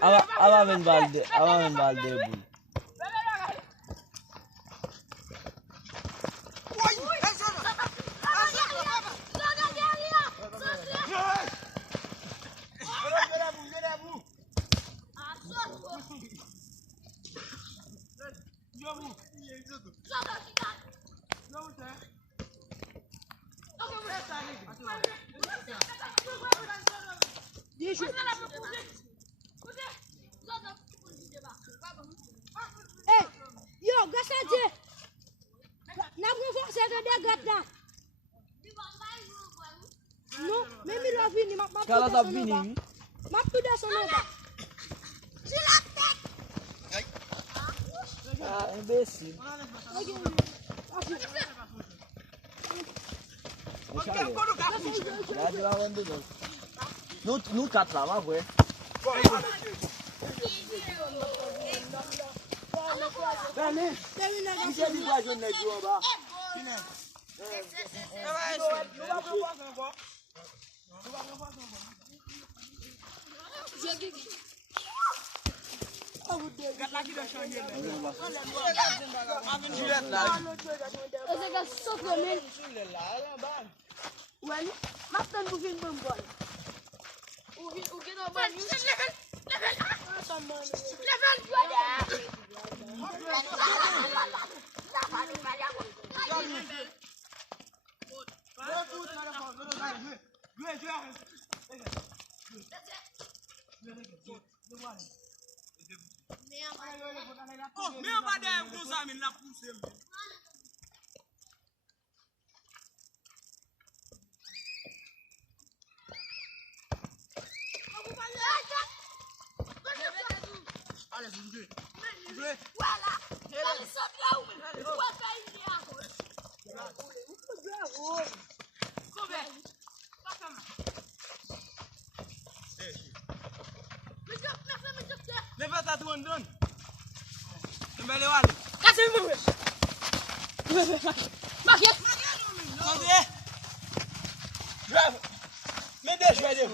Ava ven balde boule. Hey, yo, gasaje. Na renforcer de gat là. Non, mais mi la vini, ma Kala ta vini. Ma tout descend en bas. Ah, imbécile. Nous quatre là, ma vrai. Oh, mais on va dire que vous avez la poussée. Allez, vous jouez. Voilà. Levanta a tua andando. Também leu ali. Casse-me. Maquete. Me deixa aí,